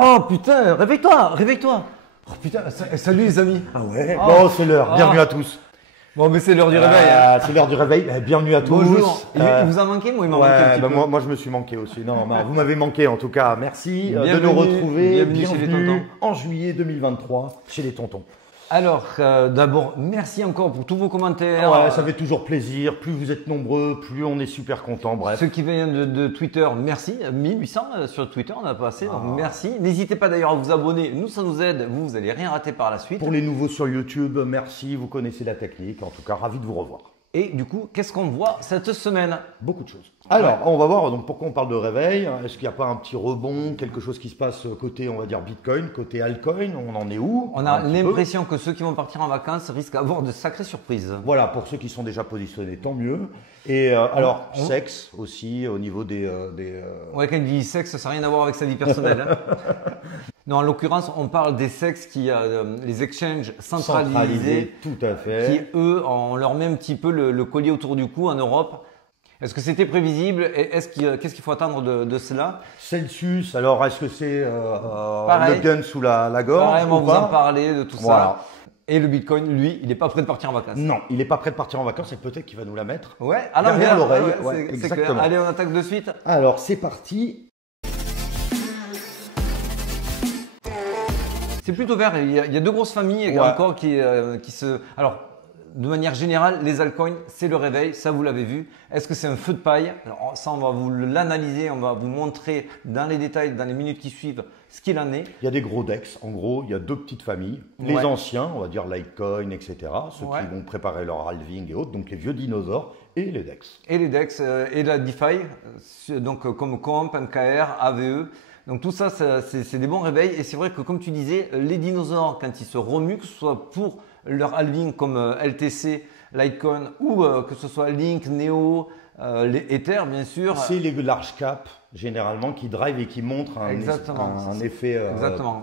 Oh putain, réveille-toi, réveille-toi. Oh putain, salut les amis. Ah ouais. Oh. Bon, c'est l'heure. Bienvenue à tous. Bon, mais c'est l'heure du réveil. Hein. C'est l'heure du réveil. Bienvenue à tous. Bonjour. Il vous a manqué, moi il m'a manqué un petit peu. Moi je me suis manqué aussi. Non, vous m'avez manqué en tout cas. Merci de Bienvenue, nous retrouver. bienvenue chez les tontons. En juillet 2023 chez les tontons. Alors, d'abord, merci encore pour tous vos commentaires. Ouais, ça fait toujours plaisir. Plus vous êtes nombreux, plus on est super content. Bref. Ceux qui viennent de Twitter, merci. 1800 sur Twitter, on a passé, donc merci. N'hésitez pas d'ailleurs à vous abonner. Nous, ça nous aide. Vous n'allez rien rater par la suite. Pour les nouveaux sur YouTube, merci. Vous connaissez la technique. En tout cas, ravi de vous revoir. Et du coup, qu'est-ce qu'on voit cette semaine? Beaucoup de choses. Alors, on va voir donc pourquoi on parle de réveil. Est-ce qu'il n'y a pas un petit rebond, quelque chose qui se passe côté, on va dire, Bitcoin, côté altcoin? On en est où? On a l'impression que ceux qui vont partir en vacances risquent d'avoir de sacrées surprises. Voilà, pour ceux qui sont déjà positionnés, tant mieux. Et alors, sexe aussi, au niveau des Ouais, quand il dit sexe, ça n'a rien à voir avec sa vie personnelle. Hein. Non, en l'occurrence, on parle des sexes qui, les exchanges centralisés, tout à fait. Qui, eux, on leur met un petit peu le collier autour du cou en Europe. Est-ce que c'était prévisible et qu'est-ce qu'il faut attendre de cela? Celsius, alors est-ce que c'est le gun sous la gorge? Pareil, on va ou vous pas en parler de tout Voilà. ça. Et le Bitcoin, lui, il n'est pas prêt de partir en vacances. Non, il n'est pas prêt de partir en vacances et peut-être qu'il va nous la mettre. Ouais, à derrière l'envers. l'oreille. Ouais, c'est exactement. clair. Allez, on attaque de suite. Alors, c'est parti. C'est plutôt vert. Il y a deux grosses familles encore qui se. Alors, de manière générale, les altcoins, c'est le réveil. Ça, vous l'avez vu. Est-ce que c'est un feu de paille? Alors, ça, on va vous l'analyser. On va vous montrer dans les détails, dans les minutes qui suivent, ce qu'il en est. Il y a des gros DEX. En gros, il y a deux petites familles. Les anciens, on va dire Litecoin, etc. Ceux qui vont préparer leur halving et autres. Donc, les vieux dinosaures et les DEX. Et les DEX et la DeFi, donc comme Comp, MKR, AVE. Donc tout ça, c'est des bons réveils. Et c'est vrai que comme tu disais, les dinosaures, quand ils se remuent, que ce soit pour leur halving comme LTC, Litecoin, ou que ce soit Link, Neo, les Ether bien sûr. C'est les large cap généralement qui drive et qui montrent un effet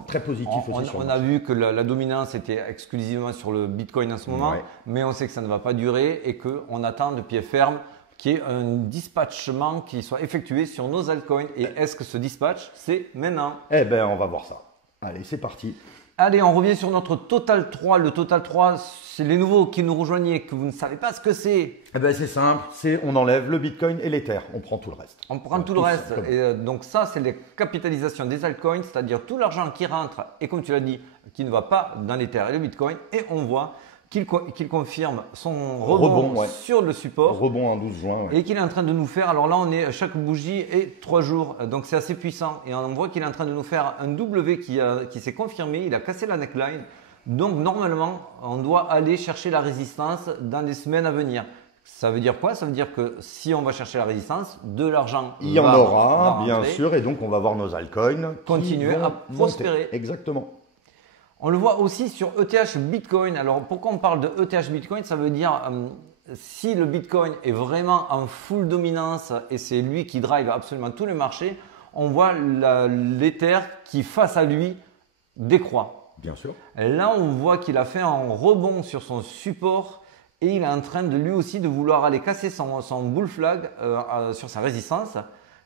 très positif aussi sur on a vu que la dominance était exclusivement sur le Bitcoin en ce moment, mais on sait que ça ne va pas durer et qu'on attend de pied ferme qu'il y ait un dispatchement qui soit effectué sur nos altcoins. Et est-ce que ce dispatch, c'est maintenant? Eh bien, on va voir ça. Allez, c'est parti. Allez, on revient sur notre Total 3. Le Total 3, c'est les nouveaux qui nous rejoignent et que vous ne savez pas ce que c'est. Eh bien, c'est simple. On enlève le Bitcoin et l'Ether. On prend tout le reste. On prend tout le reste. Et donc ça, c'est les capitalisations des altcoins, c'est-à-dire tout l'argent qui rentre et comme tu l'as dit, qui ne va pas dans l'Ether et le Bitcoin. Et on voit qu'il confirme son rebond sur le support. Rebond en 12 juin. Et qu'il est en train de nous faire, alors là on est chaque bougie est 3 jours, donc c'est assez puissant. Et on voit qu'il est en train de nous faire un W qui s'est confirmé, il a cassé la neckline. Donc normalement, on doit aller chercher la résistance dans les semaines à venir. Ça veut dire quoi? Ça veut dire que si on va chercher la résistance, de l'argent il y en aura, bien sûr, et donc on va voir nos altcoins continuer à prospérer. Exactement. On le voit aussi sur ETH Bitcoin. Alors pourquoi on parle de ETH Bitcoin? Ça veut dire si le Bitcoin est vraiment en full dominance et c'est lui qui drive absolument tous les marchés, on voit l'Ether qui face à lui décroît. Bien sûr. Là on voit qu'il a fait un rebond sur son support et il est en train de lui aussi de vouloir aller casser son bull flag sur sa résistance.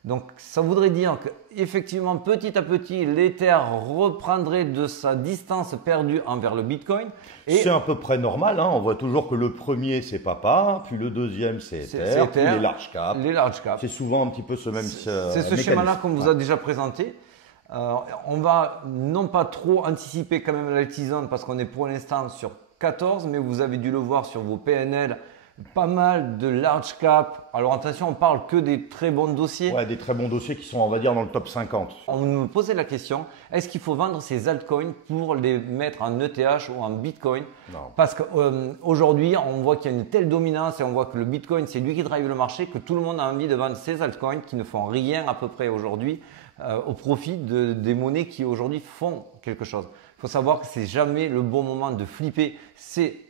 Donc ça voudrait dire qu'effectivement petit à petit l'Ether reprendrait de sa distance perdue envers le Bitcoin. C'est à peu près normal, hein. On voit toujours que le premier c'est Papa, puis le deuxième c'est Ether, puis les large cap. Les large cap. C'est souvent un petit peu ce même C'est ce schéma-là qu'on vous a déjà présenté. On va non pas trop anticiper quand même l'altizone parce qu'on est pour l'instant sur 14, mais vous avez dû le voir sur vos PNL. Pas mal de large cap. Alors attention, on parle que des très bons dossiers. Ouais, des très bons dossiers qui sont, on va dire, dans le top 50. On me posait la question, est-ce qu'il faut vendre ces altcoins pour les mettre en ETH ou en Bitcoin? Non. Parce qu'aujourd'hui, on voit qu'il y a une telle dominance et on voit que le Bitcoin, c'est lui qui drive le marché, que tout le monde a envie de vendre ces altcoins qui ne font rien à peu près aujourd'hui au profit des monnaies qui aujourd'hui font quelque chose. Il faut savoir que c'est jamais le bon moment de flipper ces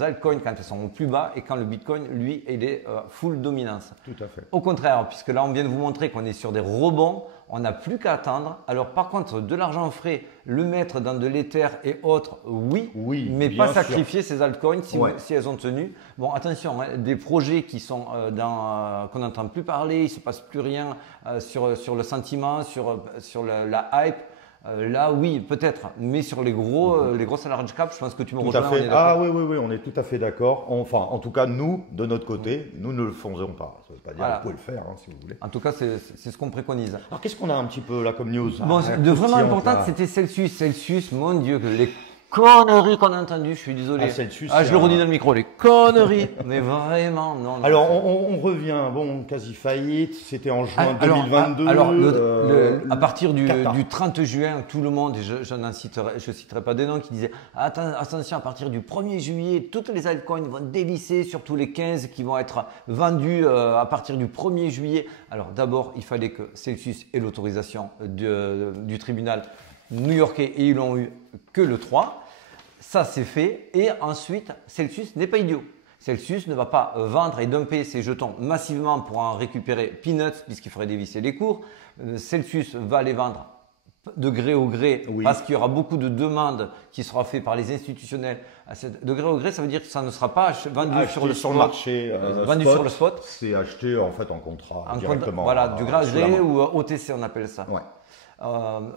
altcoins quand elles sont au plus bas et quand le Bitcoin, lui, il est full dominance. Tout à fait. Au contraire, puisque là, on vient de vous montrer qu'on est sur des rebonds, on n'a plus qu'à attendre. Alors par contre, de l'argent frais, le mettre dans de l'Ether et autres, oui, mais pas sacrifier ces altcoins si elles ont tenu. Bon, attention, hein, des projets qui sont qu'on n'entend plus parler, il ne se passe plus rien sur le sentiment, sur la hype. Là, oui, peut-être. Mais sur les grosses large cap, je pense que tu me Tout à rejoins. fait. Ah oui, oui, oui, on est tout à fait d'accord. Enfin, en tout cas, nous, de notre côté, nous ne le faisons pas. Ça ne veut pas dire Voilà. que vous pouvez le faire, hein, si vous voulez. En tout cas, c'est ce qu'on préconise. Alors, qu'est-ce qu'on a un petit peu là comme news? Bon, de vraiment important, c'était Celsius. Celsius, mon Dieu, les conneries qu'on a entendues, je suis désolé. Celsius, je le redis dans le micro, les conneries. Mais vraiment, non. non. Alors, on revient, bon, quasi faillite, c'était en juin 2022. À partir du 30 juin, tout le monde, et je citerai pas des noms, qui disaient attention, à partir du 1er juillet, toutes les altcoins vont dévisser, surtout les 15 qui vont être vendus à partir du 1er juillet. Alors, d'abord, il fallait que Celsius ait l'autorisation du tribunal new-yorkais et ils l'ont eu que le 3. Ça, c'est fait. Et ensuite, Celsius n'est pas idiot. Celsius ne va pas vendre et dumper ses jetons massivement pour en récupérer peanuts puisqu'il ferait dévisser les cours. Celsius va les vendre de gré au gré parce qu'il y aura beaucoup de demandes qui sera fait par les institutionnels. De gré au gré, ça veut dire que ça ne sera pas vendu sur le marché. Vendu sur le spot. C'est acheté en fait en contrat directement. Voilà, du gré à gré ou OTC, on appelle ça. Ouais.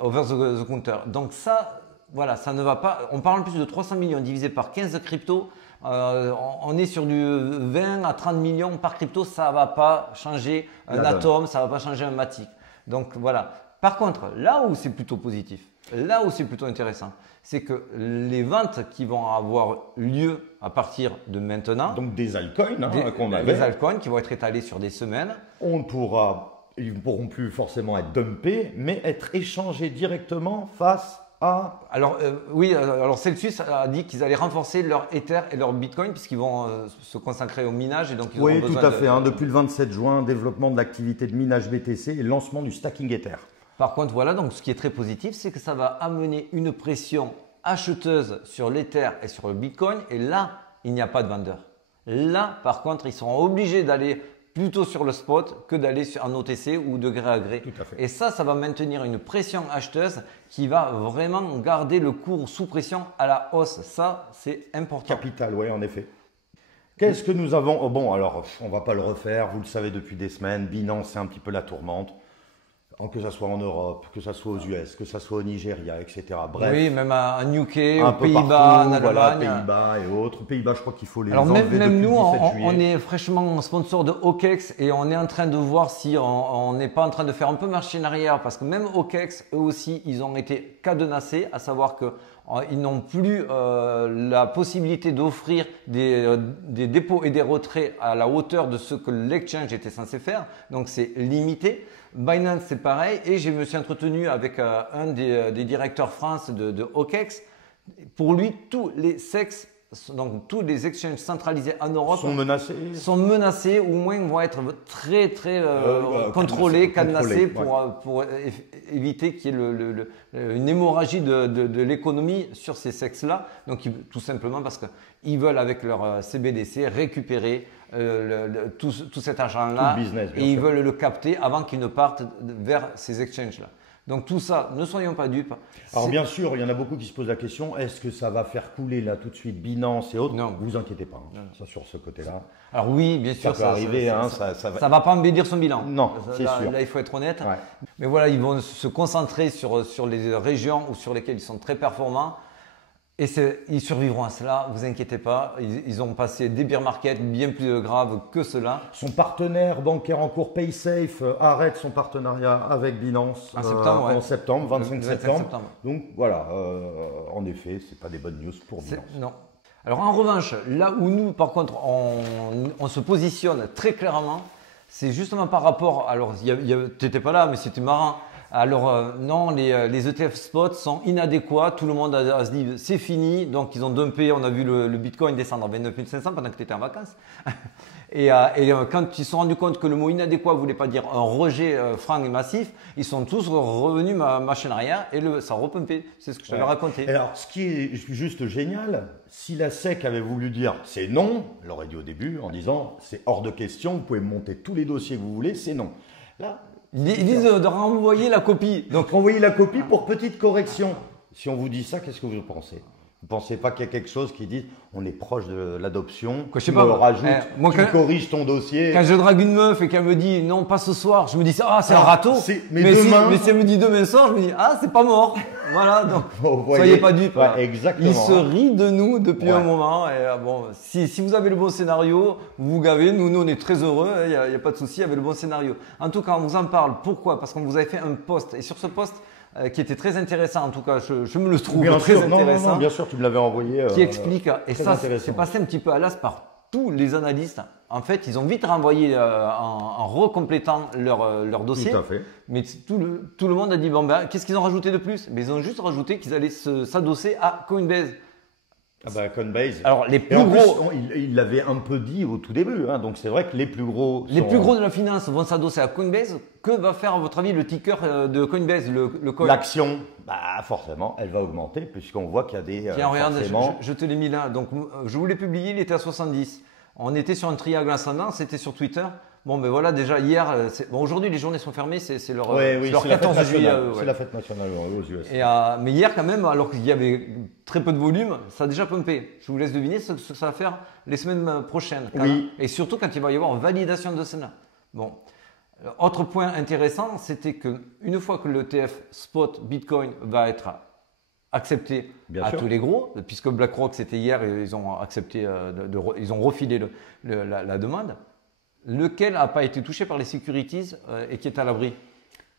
Over the counter. Donc ça, voilà, ça ne va pas. On parle en plus de 300 millions divisé par 15 cryptos. On est sur du 20 à 30 millions par crypto. Ça ne va pas changer un atome, ça ne va pas changer un matic. Donc voilà. Par contre, là où c'est plutôt positif, là où c'est plutôt intéressant, c'est que les ventes qui vont avoir lieu à partir de maintenant. Donc des altcoins qu'on avait. Des altcoins qui vont être étalés sur des semaines. Ils ne pourront plus forcément être dumpés, mais être échangés directement face à… Alors Celsius a dit qu'ils allaient renforcer leur Ether et leur Bitcoin puisqu'ils vont se consacrer au minage et donc ils auront besoin tout à fait. Depuis le 27 juin, développement de l'activité de minage BTC et lancement du stacking Ether. Par contre, voilà, donc ce qui est très positif, c'est que ça va amener une pression acheteuse sur l'Ether et sur le Bitcoin et là, il n'y a pas de vendeurs. Là, par contre, ils seront obligés d'aller plutôt sur le spot que d'aller en OTC ou de gré à gré. Tout à fait. Et ça va maintenir une pression acheteuse qui va vraiment garder le cours sous pression à la hausse. Ça, c'est important. Capital, oui, en effet. Qu'est-ce que nous avons? Bon, alors, on ne va pas le refaire. Vous le savez depuis des semaines. Binance, c'est un petit peu la tourmente. Que ce soit en Europe, que ce soit aux US, que ce soit au Nigeria, etc. Bref. Oui, même en UK, aux Pays-Bas, en Allemagne. Voilà, Pays-Bas et autres. Pays-Bas, je crois qu'il faut les Alors enlever même depuis nous, le 17 juillet. on est fraîchement sponsor de OKEx et on est en train de voir si on n'est pas en train de faire un peu marche en arrière parce que même OKEx, eux aussi, ils ont été cadenassés, à savoir que ils n'ont plus la possibilité d'offrir des dépôts et des retraits à la hauteur de ce que l'exchange était censé faire. Donc c'est limité. Binance, c'est pareil. Et je me suis entretenu avec un des directeurs France de OKEx. Pour lui, tous les SEX, donc tous les exchanges centralisés en Europe sont menacés ou au moins vont être très contrôlés, cadenassés pour éviter qu'il y ait une hémorragie de l'économie sur ces sexes-là. Donc tout simplement parce qu'ils veulent avec leur CBDC récupérer tout cet argent-là et ils veulent le capter avant qu'ils ne partent vers ces exchanges-là. Donc tout ça, ne soyons pas dupes. Alors bien sûr, il y en a beaucoup qui se posent la question, est-ce que ça va faire couler là tout de suite Binance et autres? Non. Vous inquiétez pas, ça sur ce côté-là. Alors oui, bien sûr, ça peut arriver. Ça va pas embellir son bilan. Non, c'est sûr. Là, il faut être honnête. Ouais. Mais voilà, ils vont se concentrer sur les régions ou sur lesquelles ils sont très performants. Et ils survivront à cela, vous inquiétez pas. Ils ont passé des bear markets bien plus graves que cela. Son partenaire bancaire en cours PaySafe arrête son partenariat avec Binance en septembre, 25 septembre. Donc voilà, en effet, c'est pas des bonnes news pour Binance. Non. Alors en revanche, là où nous, par contre, on se positionne très clairement, c'est justement par rapport. Alors, tu n'étais pas là, mais c'était marrant. Alors non, les ETF spots sont inadéquats. Tout le monde a se dit c'est fini. Donc ils ont dumpé. On a vu le Bitcoin descendre à 29 500 pendant que tu étais en vacances. et quand ils se sont rendus compte que le mot inadéquat ne voulait pas dire un rejet franc et massif, ils sont tous revenus machine arrière et ça a repumpé. C'est ce que je t'avais raconté. Alors ce qui est juste génial, si la SEC avait voulu dire c'est non, elle l'aurait dit au début en disant c'est hors de question, vous pouvez monter tous les dossiers que vous voulez, c'est non. Là, ils disent de renvoyer la copie. Donc renvoyer la copie pour petite correction. Si on vous dit ça, qu'est-ce que vous pensez? Vous ne pensez pas qu'il y a quelque chose qui dit on est proche de l'adoption, Je sais tu pas, me rajoutes, moi, tu corriges ton dossier. Quand je drague une meuf et qu'elle me dit non, pas ce soir, je me dis ah, c'est un râteau. Mais demain... mais si elle me dit demain soir, je me dis ah, c'est pas mort. Voilà, donc soyez pas dupes. Ouais, exactement. Il se rit de nous depuis un moment. Et bon, si vous avez le bon scénario, vous vous gavez. Nous, on est très heureux. Il n'y a pas de souci avec le bon scénario. En tout cas, on vous en parle. Pourquoi? Parce qu'on vous avait fait un post. Et sur ce post, qui était très intéressant, en tout cas, je me le trouve bien très sûr, intéressant. Non, bien sûr, tu me l'avais envoyé. Qui explique, et ça, c'est passé un petit peu à l'as par tous les analystes. En fait, ils ont vite renvoyé en recomplétant leur dossier. Tout à fait. Mais tout le monde a dit, bon ben, qu'est-ce qu'ils ont rajouté de plus? Mais ils ont juste rajouté qu'ils allaient s'adosser à Coinbase. Ah bah Coinbase. Alors les plus gros, plus, il l'avait un peu dit au tout début, hein, donc c'est vrai que les plus gros de la finance vont s'adosser à Coinbase. Que va faire à votre avis le ticker de Coinbase, le coin? L'action, bah forcément, elle va augmenter puisqu'on voit qu'il y a des. Tiens, regarde, je te l'ai mis là. Donc je vous l'ai publié, il était à 70. On était sur un triangle ascendant, c'était sur Twitter. Bon, ben voilà, déjà hier, bon, aujourd'hui les journées sont fermées, c'est leur 14 juillet. C'est la fête nationale aux US. Mais hier quand même, alors qu'il y avait très peu de volume, ça a déjà pumpé. Je vous laisse deviner ce que ça va faire les semaines prochaines. Oui. Et surtout quand il va y avoir validation de cela. Bon. Autre point intéressant, c'était qu'une fois que l'ETF spot Bitcoin va être accepté tous les gros, puisque BlackRock c'était hier, ils ont accepté, ils ont refilé la demande. Lequel n'a pas été touché par les securities et qui est à l'abri?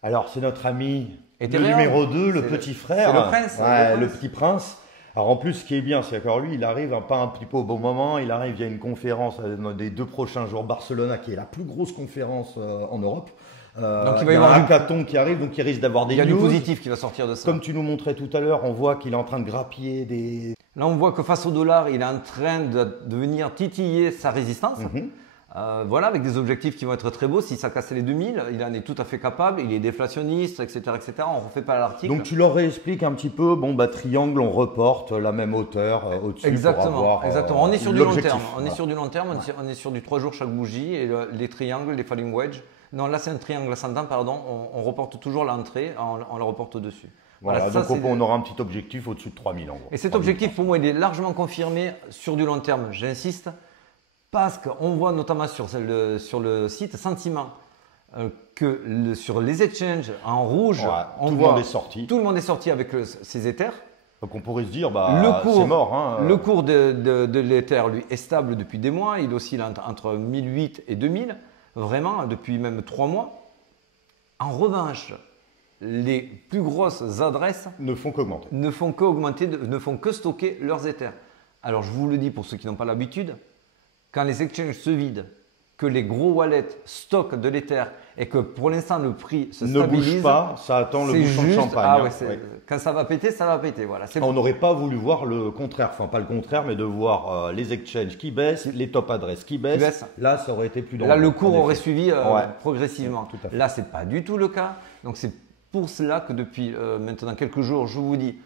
Alors, c'est notre ami, Ethereum, le numéro 2, le petit frère. C'est le prince. Le petit prince. Alors, en plus, ce qui est bien, c'est que lui, il arrive pas un petit peu au bon moment. Il arrive, il y a une conférence des 2 prochains jours, Barcelone, qui est la plus grosse conférence en Europe. Donc, il y a un hackathon qui arrive, donc il risque d'avoir des news. Il y a du positif qui va sortir de ça. Comme tu nous montrais tout à l'heure, on voit qu'il est en train de grappiller des... Là, on voit que face au dollar, il est en train de venir titiller sa résistance. Voilà, avec des objectifs qui vont être très beaux. Si ça casse les 2000, il en est tout à fait capable. Il est déflationniste, etc., etc. On ne refait pas l'article. Donc tu leur réexpliques un petit peu. Bon, bah triangle, on reporte la même hauteur au-dessus. Exactement. Exactement. On est sur du long terme. On est sur du long terme. Ouais. On est sur du 3 jours chaque bougie et les triangles, les falling wedge. Non, là c'est un triangle ascendant. Pardon. On reporte toujours l'entrée. On la reporte au-dessus. Voilà, donc on aura un petit objectif au-dessus de 3000 en gros. Et cet objectif, pour moi, il est largement confirmé sur du long terme. J'insiste. Parce qu'on voit notamment sur le site Sentiment que sur les exchanges en rouge, tout le monde est sorti. Tout le monde est sorti avec ses Ethers. Donc on pourrait se dire, c'est mort. Hein. Le cours de l'Ether, lui, est stable depuis des mois. Il oscille entre 1008 et 2000, vraiment, depuis même 3 mois. En revanche, les plus grosses adresses ne font qu'augmenter. Ne font qu'augmenter, ne font que stocker leurs Ethers. Alors je vous le dis pour ceux qui n'ont pas l'habitude, quand les exchanges se vident, que les gros wallets stockent de l'Ether et que pour l'instant le prix se stabilise. Ne bouge pas, ça attend le bouchon de champagne. Quand ça va péter, ça va péter. Voilà. On n'aurait pas voulu voir le contraire, enfin pas le contraire, mais de voir les exchanges qui baissent, les top adresses qui baissent. Là, ça aurait été plus dangereux. Là, le cours aurait suivi progressivement. Tout à fait. Là, ce n'est pas du tout le cas. Donc c'est pour cela que depuis maintenant quelques jours, je vous dis,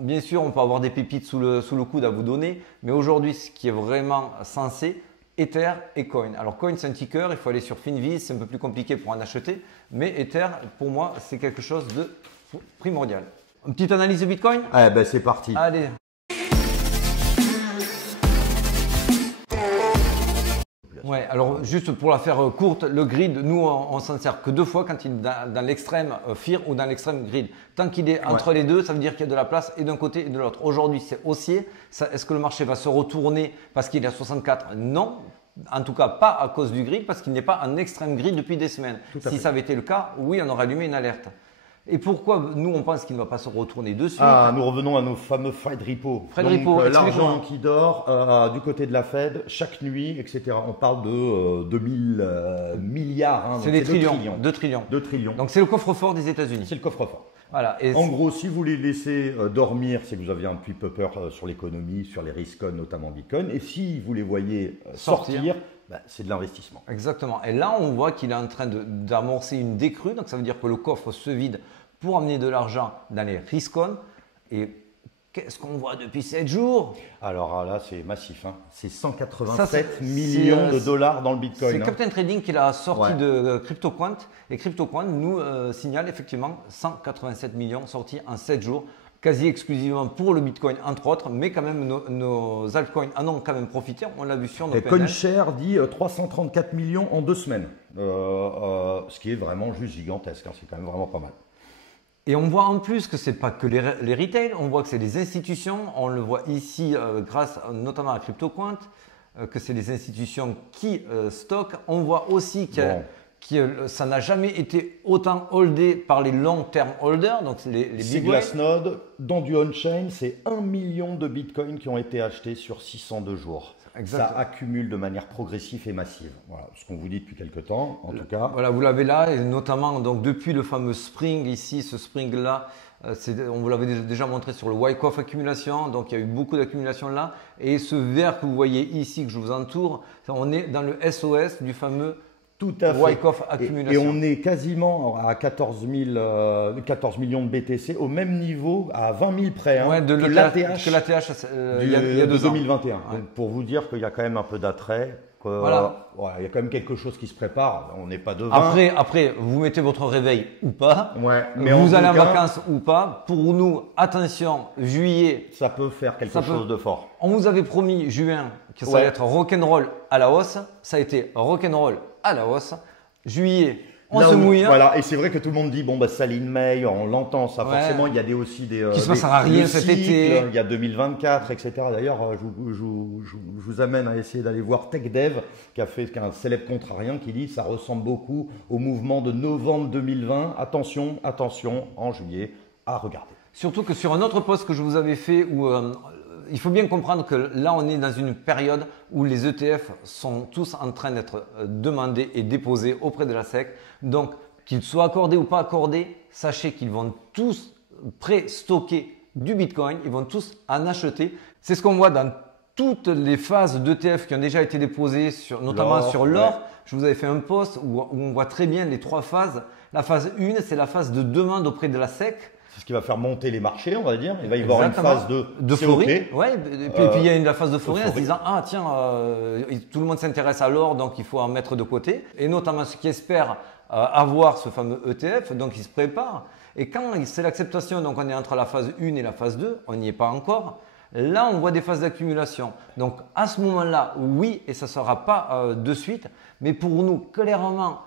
bien sûr, on peut avoir des pépites sous le coude à vous donner, mais aujourd'hui, ce qui est vraiment sensé, Ether et Coin. Alors Coin, c'est un ticker, il faut aller sur Finviz, c'est un peu plus compliqué pour en acheter, mais Ether, pour moi, c'est quelque chose de primordial. Une petite analyse de Bitcoin? C'est parti. Allez. Ouais, alors juste pour la faire courte, le grid, nous on s'en sert que 2 fois quand il est dans l'extrême FIR ou dans l'extrême grid. Tant qu'il est entre les deux, ça veut dire qu'il y a de la place et d'un côté et de l'autre. Aujourd'hui, c'est haussier. Est-ce que le marché va se retourner parce qu'il est à 64? Non. En tout cas, pas à cause du grid parce qu'il n'est pas en extrême grid depuis des semaines. Si ça avait été le cas, oui, on aurait allumé une alerte. Et pourquoi nous on pense qu'il ne va pas se retourner dessus? Nous revenons à nos fameux Fed Repo. L'argent qui dort du côté de la Fed chaque nuit, etc. On parle de 2000 milliards. C'est des trillions. 2 trillions. 2 trillions. Donc c'est le coffre-fort des États-Unis. C'est le coffre-fort. Voilà. En gros, si vous les laissez dormir, c'est que vous avez un petit peu peur sur l'économie, sur les risques, notamment Bitcoin. Et si vous les voyez sortir, c'est de l'investissement. Exactement. Et là, on voit qu'il est en train d'amorcer une décrue. Donc, ça veut dire que le coffre se vide pour amener de l'argent dans les riscon. Et qu'est-ce qu'on voit depuis 7 jours? Alors là, c'est massif. Hein. C'est 187 millions de dollars dans le Bitcoin. C'est Captain Trading qui l'a sorti de CryptoQuant. Et CryptoQuant nous signale effectivement 187 millions sortis en 7 jours. quasi exclusivement pour le Bitcoin, entre autres, mais quand même nos altcoins en ont quand même profité. On l'a vu sur nos Et PNL. CoinShare dit 334 millions en 2 semaines, ce qui est vraiment juste gigantesque, hein, c'est quand même vraiment pas mal. Et on voit en plus que c'est pas que les retail, on voit que c'est les institutions. On le voit ici grâce notamment à CryptoQuant, que c'est les institutions qui stockent. On voit aussi que ça n'a jamais été autant holdé par les long-term holders, donc les C'est big whales. Glassnode, dans du on-chain, c'est 1 million de bitcoins qui ont été achetés sur 602 jours. Exactement. Ça accumule de manière progressive et massive. Voilà, ce qu'on vous dit depuis quelques temps, en tout cas. Voilà, vous l'avez là, et notamment donc, depuis le fameux spring ici, ce spring-là, on vous l'avait déjà montré sur le Wyckoff accumulation, donc il y a eu beaucoup d'accumulation là. Et ce vert que vous voyez ici, que je vous entoure, on est dans le SOS du fameux Tout à fait. Wyckoff Et accumulation. on est quasiment à 14 millions de BTC, au même niveau, à 20 000 près, hein, Ouais, que l'ATH il y a 2 ans. 2021. Ouais. Donc, pour vous dire qu'il y a quand même un peu d'attrait, Voilà. il y a quand même quelque chose qui se prépare. On n'est pas devant. Après, vous mettez votre réveil ou pas, Ouais, mais vous en allez en tout cas, vacances ou pas. Pour nous, attention, juillet, ça peut faire quelque chose de fort. on vous avait promis juin que ça Ouais. allait être rock'n'roll à la hausse. Ça a été rock'n'roll à la hausse. Juillet, on Là, se mouille. Voilà, et c'est vrai que tout le monde dit, bon, bah, Saline May, on l'entend, ça, Ouais. forcément, il y a aussi des. Qui se passera rien le cet cycle, été. Il y a 2024, etc. D'ailleurs, je vous amène à essayer d'aller voir TechDev, qui a fait un célèbre contrarien, qui dit, ça ressemble beaucoup au mouvement de novembre 2020. Attention, en juillet, à regarder. Surtout que sur un autre post que je vous avais fait où il faut bien comprendre que là on est dans une période où les ETF sont tous en train d'être demandés et déposés auprès de la SEC. Donc qu'ils soient accordés ou pas accordés, sachez qu'ils vont tous pré-stocker du Bitcoin, ils vont tous en acheter. C'est ce qu'on voit dans toutes les phases d'ETF qui ont déjà été déposées, notamment sur l'or. Ouais. Je vous avais fait un post où on voit très bien les 3 phases. La phase 1, c'est la phase de demande auprès de la SEC. C'est ce qui va faire monter les marchés, on va dire. Il va y avoir une Exactement. phase de d'euphorie. COT. Ouais, et puis il y a la phase d'euphorie en se euphorie. disant ah tiens tout le monde s'intéresse à l'or donc il faut en mettre de côté et notamment ceux qui espèrent avoir ce fameux ETF donc ils se préparent et quand c'est l'acceptation donc on est entre la phase 1 et la phase 2 on n'y est pas encore. Là on voit des phases d'accumulation donc à ce moment-là oui et ça ne sera pas de suite mais pour nous clairement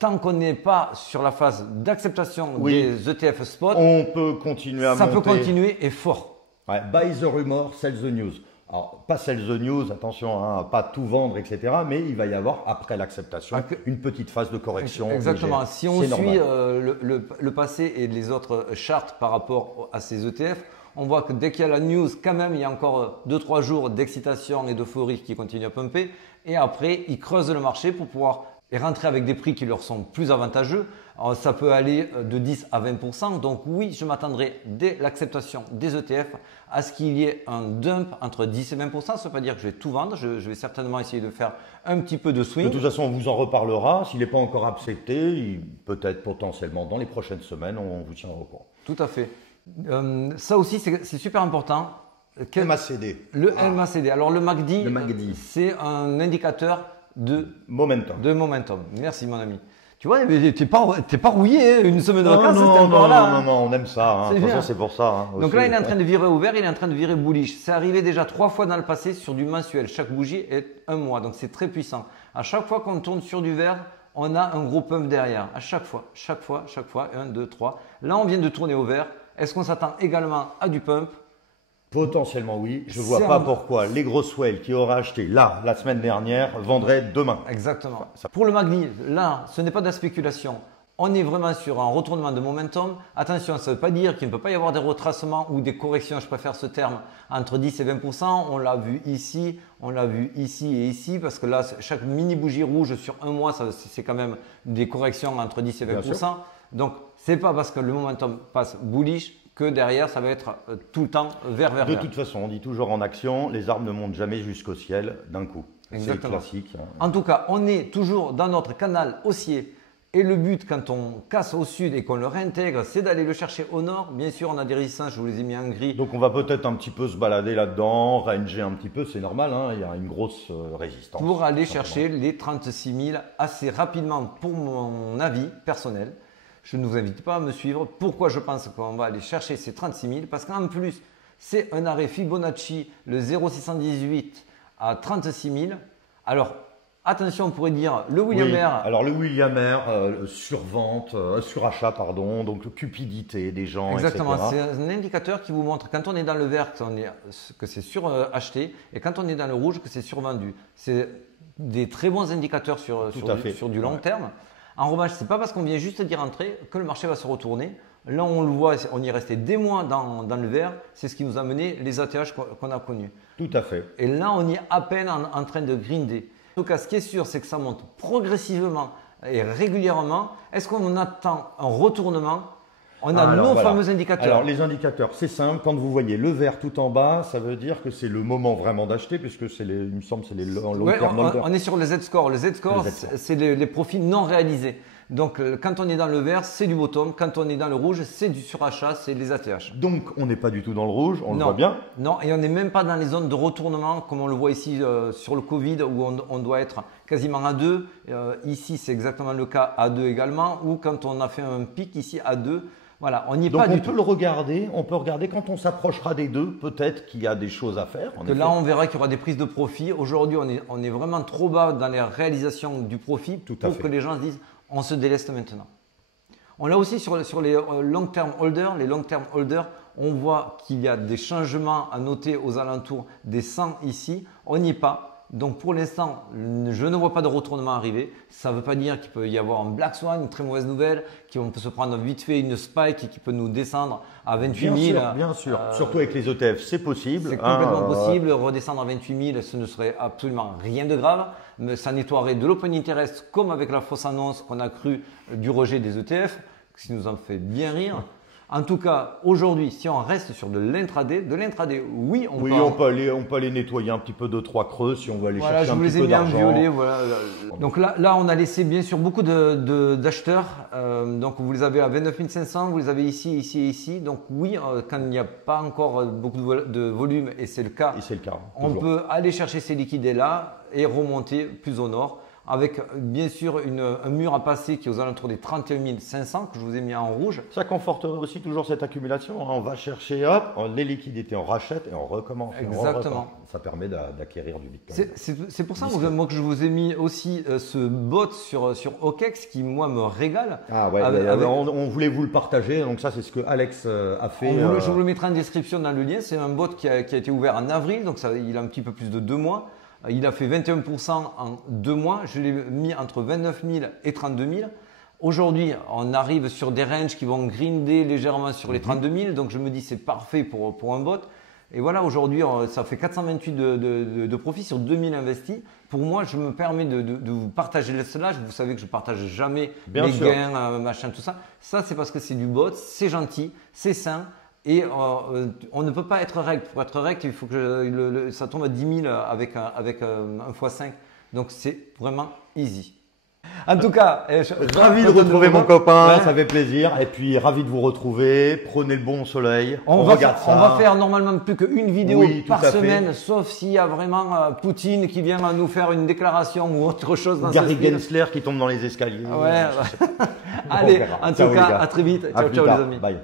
tant qu'on n'est pas sur la phase d'acceptation des ETF spot, On peut continuer à monter. ça peut continuer et fort. Ouais, buy the rumor, sell the news. Alors, pas sell the news, attention, hein, pas tout vendre, etc. Mais il va y avoir, après l'acceptation, une petite phase de correction. Exactement. légère. Si on C'est suit normal. le passé et les autres charts par rapport à ces ETF, on voit que dès qu'il y a la news, quand même, il y a encore 2-3 jours d'excitation et d'euphorie qui continuent à pumper. Et après, ils creusent le marché pour pouvoir rentrer avec des prix qui leur sont plus avantageux. Alors, ça peut aller de 10 à 20%. Donc oui, je m'attendrai dès l'acceptation des ETF à ce qu'il y ait un dump entre 10 et 20%. Ça ne veut pas dire que je vais tout vendre. Je vais certainement essayer de faire un petit peu de swing. De toute façon, on vous en reparlera. S'il n'est pas encore accepté, peut-être potentiellement dans les prochaines semaines, on vous tiendra au courant. Tout à fait. Ça aussi, c'est super important. MACD. Le MACD. Alors le MACD, MACD. c'est un indicateur de momentum. Merci mon ami. Tu vois, t'es pas rouillé, hein, une semaine de vacances, non, t'es encore là. non, non, on aime ça. Hein. De toute façon, c'est pour ça. Hein, donc aussi. là, il est en train de virer au vert, il est en train de virer bullish. C'est arrivé déjà 3 fois dans le passé sur du mensuel. Chaque bougie est 1 mois, donc c'est très puissant. À chaque fois qu'on tourne sur du vert, on a un gros pump derrière. À chaque fois. 1, 2, 3. Là, on vient de tourner au vert. Est-ce qu'on s'attend également à du pump? Potentiellement oui. Je ne vois pas pourquoi les grosses whales qui auraient acheté là, la semaine dernière, vendraient demain. Exactement. Pour le MACD, là, ce n'est pas de la spéculation. On est vraiment sur un retournement de momentum. Attention, ça ne veut pas dire qu'il ne peut pas y avoir des retracements ou des corrections, je préfère ce terme, entre 10 et 20%. On l'a vu ici, on l'a vu ici et ici, parce que là, chaque mini bougie rouge sur 1 mois, c'est quand même des corrections entre 10 et 20%. Donc, ce n'est pas parce que le momentum passe bullish que derrière, ça va être tout le temps vert. De toute façon, on dit toujours en action, les arbres ne montent jamais jusqu'au ciel d'un coup. C'est classique. En tout cas, on est toujours dans notre canal haussier. Et le but, quand on casse au sud et qu'on le réintègre, c'est d'aller le chercher au nord. Bien sûr, on a des résistances, je vous les ai mis en gris. Donc, on va peut-être un petit peu se balader là-dedans, ranger un petit peu, c'est normal, hein, il y a une grosse résistance. Pour aller chercher les 36 000 assez rapidement, pour mon avis personnel. je ne vous invite pas à me suivre. Pourquoi je pense qu'on va aller chercher ces 36 000? Parce qu'en plus, c'est un arrêt Fibonacci, le 0,618 à 36 000. Alors, attention, on pourrait dire le William Air. Alors le William Air, survente, surachat, pardon, donc cupidité des gens, Exactement, etc. c'est un indicateur qui vous montre quand on est dans le vert que c'est suracheté et quand on est dans le rouge que c'est survendu. C'est des très bons indicateurs sur du long terme. En revanche, ce n'est pas parce qu'on vient juste d'y rentrer que le marché va se retourner. Là, on le voit, on y est resté des mois dans le vert. C'est ce qui nous a mené les ATH qu'on a connus. Tout à fait. Et là, on y est à peine en train de grinder. En tout cas, ce qui est sûr, c'est que ça monte progressivement et régulièrement. Est-ce qu'on attend un retournement? On a nos fameux indicateurs. Alors, les indicateurs, c'est simple. Quand vous voyez le vert tout en bas, ça veut dire que c'est le moment vraiment d'acheter, puisque il me semble c'est les long term holders. On est sur le Z-score. Le Z-score, c'est les profits non réalisés. Donc, quand on est dans le vert, c'est du bottom. Quand on est dans le rouge, c'est du surachat, c'est les ATH. Donc, on n'est pas du tout dans le rouge, on le voit bien. Non, et on n'est même pas dans les zones de retournement, comme on le voit ici sur le Covid, où on doit être quasiment à 2. Ici, c'est exactement le cas à 2 également, ou quand on a fait un pic ici à 2. Voilà, on n'y est pas du tout. Donc on peut le regarder, on peut regarder quand on s'approchera des deux, peut-être qu'il y a des choses à faire. Là, on verra qu'il y aura des prises de profit. Aujourd'hui, on est vraiment trop bas dans les réalisations du profit pour que les gens se disent on se déleste maintenant. On l'a aussi sur les long-term holders. Les long-term holders, on voit qu'il y a des changements à noter aux alentours des 100 ici. On n'y est pas. Donc pour l'instant, je ne vois pas de retournement arriver. Ça ne veut pas dire qu'il peut y avoir un Black Swan, une très mauvaise nouvelle, qu'on peut se prendre vite fait une spike et qui peut nous descendre à 28 000. Bien sûr. Surtout avec les ETF, c'est possible. C'est complètement possible. Redescendre à 28 000, ce ne serait absolument rien de grave. Mais ça nettoierait de l'open interest comme avec la fausse annonce qu'on a cru du rejet des ETF, ce qui nous en fait bien rire. En tout cas, aujourd'hui, si on reste sur de l'intraday, oui, on peut aller nettoyer un petit peu 2-3 creux si on veut aller chercher un petit peu d'argent. Je vous les ai mis en violet. Voilà. Donc là, on a laissé bien sûr beaucoup d'acheteurs. Donc vous les avez à 29 500, vous les avez ici, ici et ici. Donc oui, quand il n'y a pas encore beaucoup de volume, et c'est le cas, on peut aller chercher ces liquides là et remonter plus au nord. Avec bien sûr un mur à passer qui est aux alentours des 31 500 que je vous ai mis en rouge. Ça conforterait aussi toujours cette accumulation. On va chercher, hop, les liquidités, on rachète et on recommence. Exactement. Ça permet d'acquérir du Bitcoin. C'est pour ça moi, que je vous ai mis aussi ce bot sur OKEx qui moi me régale. Ah ouais, on voulait vous le partager. Donc ça c'est ce que Alex a fait. Je vous le mettrai en description dans le lien. C'est un bot qui a été ouvert en avril, donc il a un petit peu plus de 2 mois. Il a fait 21% en 2 mois. Je l'ai mis entre 29 000 et 32 000. Aujourd'hui, on arrive sur des ranges qui vont grinder légèrement sur les 32 000. Donc, je me dis c'est parfait pour un bot. Et voilà, aujourd'hui, ça fait 428 de profit sur 2000 investis. Pour moi, je me permets de vous partager cela. Vous savez que je ne partage jamais mes gains, machin, tout ça. Ça, c'est parce que c'est du bot, c'est gentil, c'est sain. Et on ne peut pas être rect. Pour être rect, il faut que ça tombe à 10 000 avec un x5. Donc, c'est vraiment easy. En tout cas, ravi de retrouver mon copain, ça fait plaisir. Et puis, ravi de vous retrouver. Prenez le bon soleil. On va faire normalement plus qu'une vidéo par semaine, sauf s'il y a vraiment Poutine qui vient nous faire une déclaration ou autre chose. Gary Gensler qui tombe dans les escaliers. Ouais. Allez, en tout cas, à très vite. Ciao, ciao les amis. Bye.